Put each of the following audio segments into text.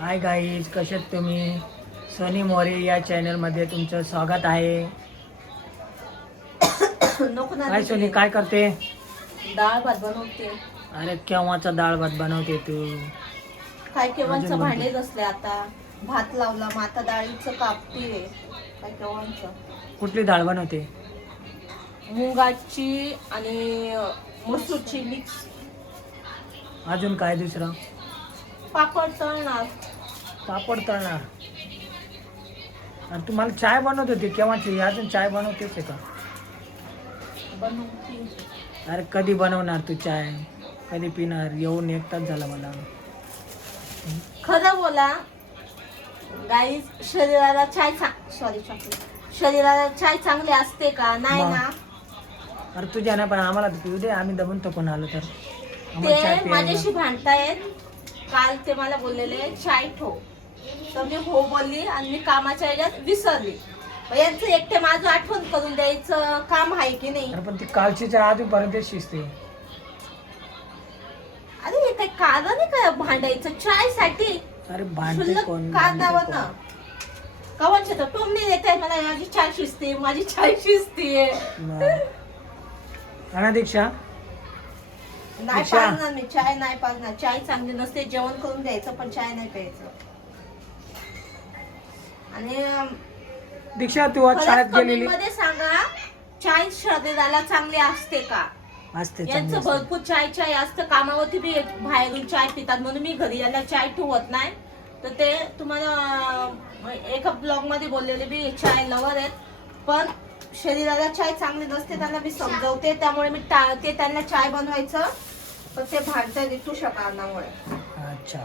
Hi guys, कसे आहेत तुम्ही? सनी मोरे या चॅनलमध्ये तुमचं स्वागत आहे. नको ना काय सोनी, काय करते? डाळ भात बनवते. अरे केव्हाचा डाळ भात बनवते तू? काय केव्हांचं अजून भांडे घासले, आता भात लावला, मग आता डाळीचं कापतीये. काय केव्हांचं कुठली डाळ बनवते? मुगाची आणि मसूरची मिक्स. अजून काय दुसरं? पापड तळणार. पापड तळणार. आणि तू मला चाय बनवत होती केव्हाची, अजून चाय बनवतेच आहे का? बनवते. अरे कधी बनवणार तू चाय? कधी पिणार? येऊन एक तास झाला मला. खरं बोला गाईज, शरीराला चाय शरीराला चाय चांगली असते का? नाही मग? ना. अरे तुझ्या ना, पण आम्हाला तर पिऊ दे, आम्ही दमून कोण आलो तर आम्हाला चाय ते प्यायला. माझ्याशी भांडतायत. काल ते मला बोललेले चाय ठो, तर मी हो बोलली आणि मी कामाच्या ह्याच्यात विसरली. मग यांचं एकटे माझं आठवण करून द्यायचं काम आहे की नाही? अरे पण ती कालची चाय अजूनपर्यंत शिजते. अरे हे काही कारण आहे का भांडायचं चाय साठी? अरे भांडते कोण? कांदावर ना कवाचे तर टोमणे देत आहे मला, माझी चाय शिजते, माझी चाय शिजते. आणा दीक्षा. नाही दीक्षा. पाजणार मी चाय, नाही पाजणार. चाय चांगली नसते, जेवण करून द्यायचं पण चाय नाही प्यायचं. आणि दीक्षा, तू आज शाळेत गेलेली मध्ये सांगा, चाय शरीराला चांगली असते का? असते? यांचं चांगली भरपूर चाय असतं. कामावरती बी बाहेरून चाय पितात, म्हणून मी घरी यायला चाय ठेवत नाही. तर ते तुम्हाला एका ब्लॉग मध्ये बोललेले बी चाय लवर आहेत, पण शरीराला चाय चांगली नसते, त्यांना मी समजवते. त्यामुळे मी टाळते त्यांना चाय बनवायचं. पण ते भांडतात ऋतूच्या कारणामुळे. अच्छा,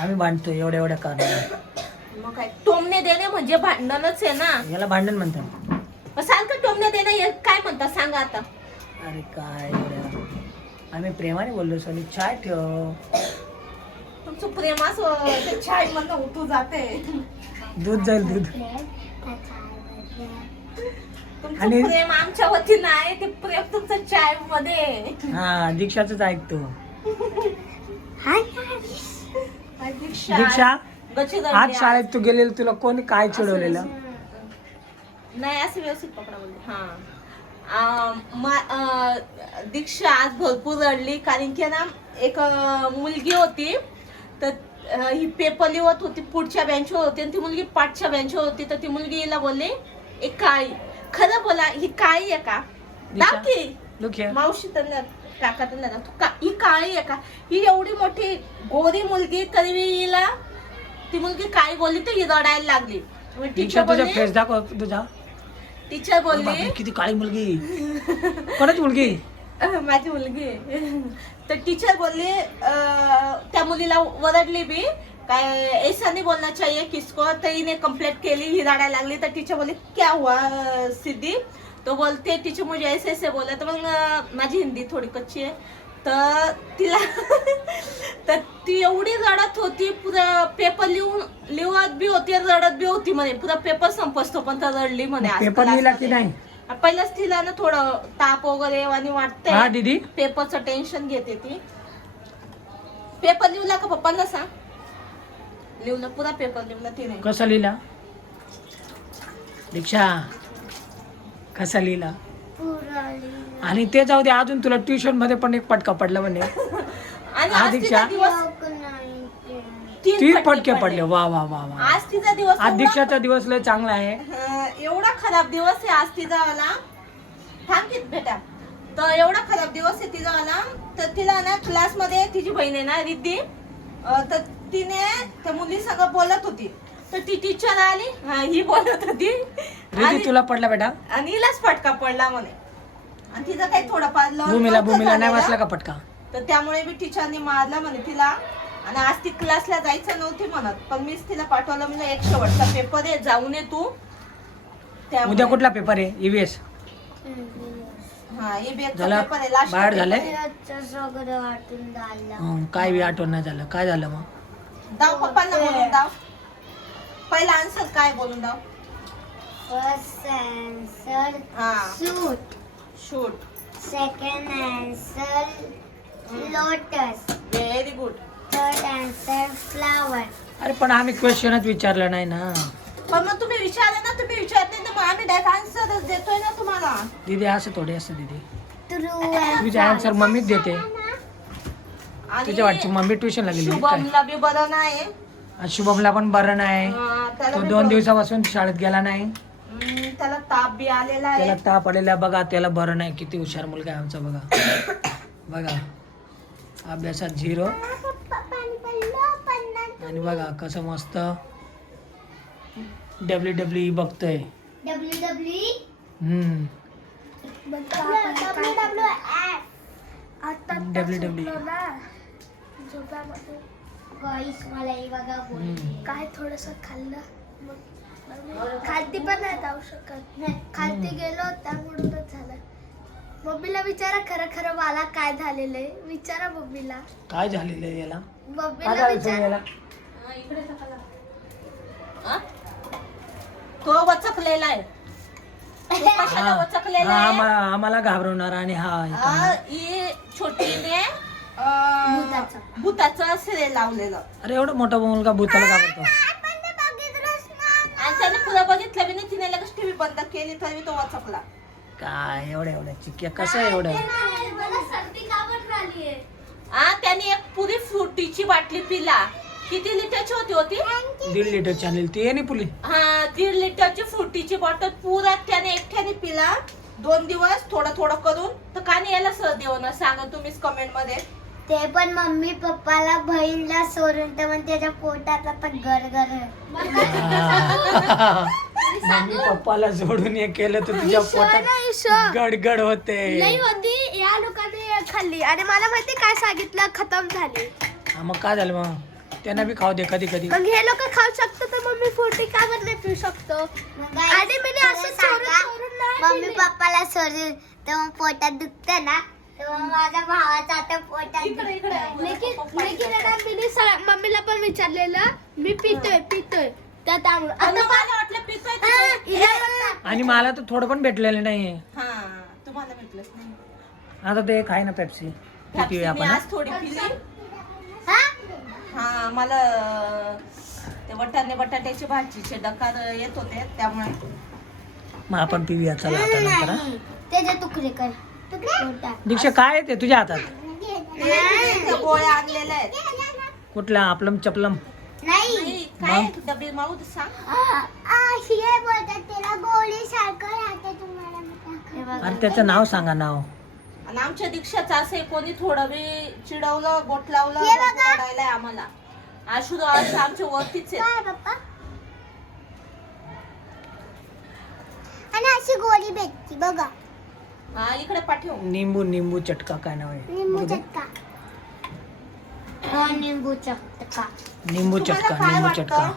आम्ही भांडतो एवढ्या कारणाने. मग काय टोमणे देणे म्हणजे भांडणच आहे ना. याला भांडण म्हणतात. मग सारखं टोमणे देणं हे काय म्हणतात सांगा आता? अरे काय एवढ्या, आम्ही प्रेमाने बोललो सोनी, चाय ठेव. तुमचं प्रेमाच ते चाय मधनं उठू जाते. दूध जाईल, दूध. तुमचं आणि- प्रेम आमच्या वती नाही, ते प्रेम तुमचं चाय मध्ये. हा, दीक्षाच ऐकतो. दीक्षा दीक्षा, आज शाळेत तू गेलेली, तुला कोणी काय चिडवलेलं? नाही, असं व्यवस्थित पकडा बोलले. दीक्षा आज भरपूर रडली, कारण की ना एक मुलगी होती, तर ही पेपर लिहत होती, पुढच्या बेंचवर होती, आणि ती मुलगी पाठच्या बेंचवर होती. तर ती मुलगी हिला बोलली, एक काळी. खरं बोला, ही काळी आहे का? दाखी मावशी त्यांना, काका त्यांना, ही काळी आहे का? ही एवढी मोठी गोरी मुलगी, तरी हिला ती मुलगी काळी बोलली तर ही रडायला लागली. टीचर तुझा फेस दाखव तुझा. टीचर बोलली, बापरे, किती काळी मुलगी. कोणाची मुलगी? माझी मुलगी. तर टीचर बोलली, त्या मुलीला वरडली बी, काय ऐसा नहीं बोलना चाहिए किसको. तर हिने कंप्लेंट केली, ही रडायला लागली. तर टीचर बोलली, क्या हुआ सिद्धी? तो बोलते, टीचर मुझे ऐसे ऐसे बोला. तर मग माझी हिंदी थोडी कच्ची आहे, तर तिला तर ती एवढी रडत होती, पुरा पेपर लिहत बी होती, रडत बी होती म्हणे. पुरा पेपर संपसतो पण तर रडली म्हणे. पेपर लिहिला की नाही? पहिलंच तिला ना थोडं ताप वगैरे आणि हा वाटतंय, दीदी. पेपरचं टेन्शन घेते ती. पेपर लिहला का पप्पांना सांग? लिहलं, पुरा पेपर लिहला तिने. कसा लिहिला दीक्षा? कसा लिहिला? आणि ते जाऊ दे, अजून तुला ट्युशन मध्ये पण एक पटका पडला म्हणे. आणि हा, आज दीक्षा. तिचा दिवस तीन पटके पडले. वा वा वा वा. आज तिचा दिवस आज दीक्षाचा दिवस लय चांगला आहे. एवढा खराब दिवस आहे आज तिचा वाला. थांब की बेटा. तर एवढा खराब दिवस आहे तिचा वाला. तर तिला ना क्लास मध्ये तिची बहीण आहे ना रिद्धी, तर तिने त्या मुली सगळं बोलत होती. तर ती टीचर आली, ही बोलत होती, रिद्धी तुला पडला बेटा? आणि हिलाच फटका पडला म्हणे. आणि तिचं काही थोडंफार भूमीला नाही वाचला का फटका? तर त्यामुळे मी टीचरने मारला म्हणे तिला. आणि आज ती क्लासला जायचं नव्हती म्हणत, पण मीच तिला पाठवलं, म्हणजे एक शेवटचा पेपर आहे, जाऊन ये तू. उद्या कुठला पेपर आहे? ईव्हीएस? हा, झालं? बाहेर झाले? काय बी आठवण नाही झालं. काय झालं मग? दाव पप्पांना बोलून दाव. पहिला आन्सर काय बोलून दाव? First answer, shoot. Shoot. Second answer, lotus. Very good. Third answer, तर फ्लावर. अरे पण आम्ही क्वेश्चनच विचारलं नाही ना. पण मग तुम्ही विचारले ना, तुम्ही विचारते ना, मग आम्ही डायरेक्ट आन्सरच देतोय ना तुम्हाला. दीदी असं थोडे असं दीदी. ट्रू. तुझे आन्सर मम्मीच देते. आणि तुझ्या वाटची मम्मी ट्युशनला गेली काय? शुभमला बी बरं नाही. आणि शुभमला पण बरं नाही. त्याला तो बी 2 बरं- दिवसापासून शाळेत गेला नाही. त्याला ताप बी आलेला आहे. त्याला ताप आलेला बघा. त्याला बरं नाही. किती हुशार मुलगा आहे आमचा बघा. बघा अभ्यासात 0. आणि बघा कसं मस्त WWE बघतोय. WWE. हम्म आता WWE. गाईस मला हे बघा बोलते. काय थोडस खाल्लं मग खालती पण नाही जाऊ शकत. खालती गेलो त्यामुळेच झालं. मम्मीला विचारा खरं खरं मला काय झालेलं आहे. विचारा मम्मीला. काय झालेलं आहे याला? मम्मीला काय विचारा. याला? इकडे टाकायला. हा? तो वचकलेला आहे. तो कशाला हा. वचकलेला हा, आहे? आम्हाला घाबरवणार आणि हा ही छोटीने भूताचं सिरे लावलेलं. अरे एवढा मोठा मुलगा भूताला घाबरतो. आणि त्याने पुढं बघितलं बी नाही. तिने लगेच टीव्ही बंद केली तरी तो वचकला. काय एवढ्या चिक्क्या कसं आहे एवढं? मला सर्दी का पण झालीये. त्याने एक पुरी फ्रुटीची बाटली पिला. किती लिटरची होती? 1.5 लिटरची आणली ती आणि पुली. 1.5 लिटरची फ्रुटीची बॉटल पुरा त्याने एकट्याने पिला. 2 दिवस थोडं थोडं करून. तर का नाही याला सर्दी होणार सांगा तुम्हीच कमेंट मध्ये. ते पण मम्मी पप्पाला बहीणला सोडून तर मग त्याच्या पोटात आता गरगर. मम्मी पप्पाला जोडून हे केलं तर तुझ्या पोटात गडगड होते. लई होती या लोकांनी खाल्ली आणि मला माहिती काय सांगितलं खतम झाली. हा, मग काय झालं मग? त्यांना बी खाऊ दे कधी कधी. मग हे लोक खाऊ शकतो तर मग मी फ्रुटी का बरं नाही पिऊ शकतो. आणि मी असं सोडून नाही मम्मी पिले. पप्पाला सोडून तर मग पोटात दुखतं ना, तर मग माझ्या भावाचा आता पोटात इकडे लेकिन आता मी मम्मीला पण विचारलेलं मी पितोय त्या त्यामुळे आता मला वाटलं पितोय का तो? आणि मला तर थोडं पण भेटलेलं नाही. हा तुम्हाला भेटलंच नाही. आता ते खाय ना पेप्सी किती वेळ मी आपण. आज थोडी पिली. हा मला ते बटाट्याची भाजीचे डकार येत होते त्यामुळे. मग आपण पिऊया चला आता नंतर हा. त्याच्या तुकडे कर. पोटात. दीक्षा काय येते तुझ्या हातात? ते गोळ्या आणलेल्या आहेत. कुठला आपलम चपलम? नाही. नाही, काय डबे माऊ सांग. हे बोलतात त्याला गोळी सारखं राहते तुम्हाला. आणि त्याचं नाव सांगा नाव. आणि आमच्या दीक्षाचं असं आहे, कोणी थोडं बी चिडवलं बोट लावलं हे बघा. रडायलाय आम्हाला. आशु असं आमच्या वरतीच आहे. काय पप्पा? आणि अशी गोळी भेटती बघा. हा इकडे पाठव. निंबू चटका काय नाव आहे? निंबू बघू दे. चटका. निंबू चटका. निंबू तुम्हाला चटका काय निंबू वाटतं? चटका.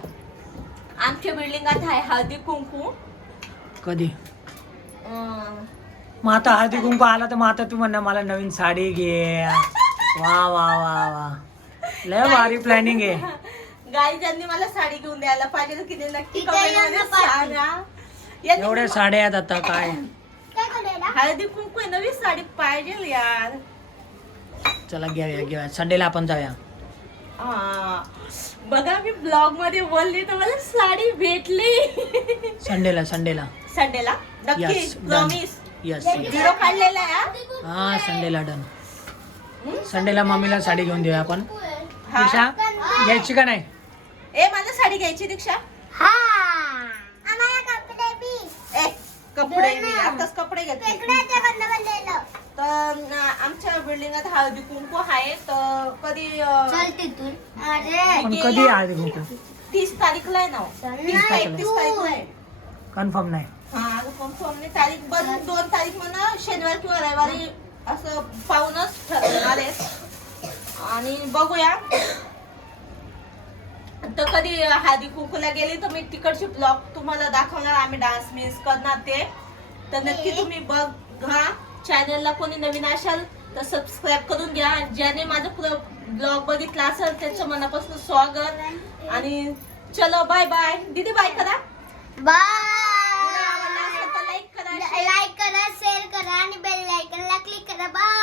आमच्या बिल्डिंगात आहे हळदी कुंकू. कधी? अं, मग आता हळदी कुंकू आला तर मग आता तू म्हणणार मला नवीन साडी घे. वा वा वा वा लय भारी प्लॅनिंग आहे. गाई ज्यांनी मला साडी घेऊन द्यायला पाहिजे की नाही नक्की तिथे comment मध्ये यांना पाठव. सांगा. यांनी एवढ्या साड्या आहेत आता काय. काय करूया? हळदी कुंकू आहे, नवी साडी पाहिजे यार. चला घेऊया संडेला आपण जाऊया. हा. बघा मी ब्लॉग मध्ये बोलली तर मला साडी भेटली. संडेला संडेला नक्की yes done. Promise. Yes zero काढलेला आहे हा. हा संडेला डन. संडेला मम्मीला साडी घेऊन देऊया आपण. हा. दीक्षा घ्यायची का नाही? ए मला साडी घ्यायची दीक्षा. हा. आम्हाला कपडे बी. ए कपडे मी आताच कपडे घेतले. इकडे बनलेलं. तर आमच्या बिल्डिंगात हळदी कुंकू आहे तर कधी चल तिथून. अरे पण कधी आहे हळदी कुंकू? 30 तारीखला आहे ना. 30 का 31 तारीखला आहे. कन्फर्म नाही. हा कन्फर्म नाही तारीख बदलून 2 तारीख म्हणा शनिवार किंवा रविवारी असं पाहूनच ठरवणार आहे. आणि बघूया तर कधी हळदी कुंकूला गेली तर मी तिकडची ब्लॉग तुम्हाला दाखवणार. आम्ही डान्स मिस करणार ते तर नक्की तुम्ही बघा. चॅनलला कोणी नवीन असाल तर सबस्क्राईब करून घ्या. ज्याने माझं पुरं ब्लॉग बघितला असेल त्याचं मनापासून स्वागत. आणि चलो बाय बाय. दीदी बाय करा. बाय. लाईक करा. लाईक करा, शेअर करा आणि बेल आयकॉनला क्लिक करा. बाय.